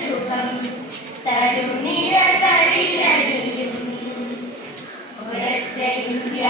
സുഖം തരും നിഴതളിലടിയും ഒരൊറ്റ ഇന്ത്യ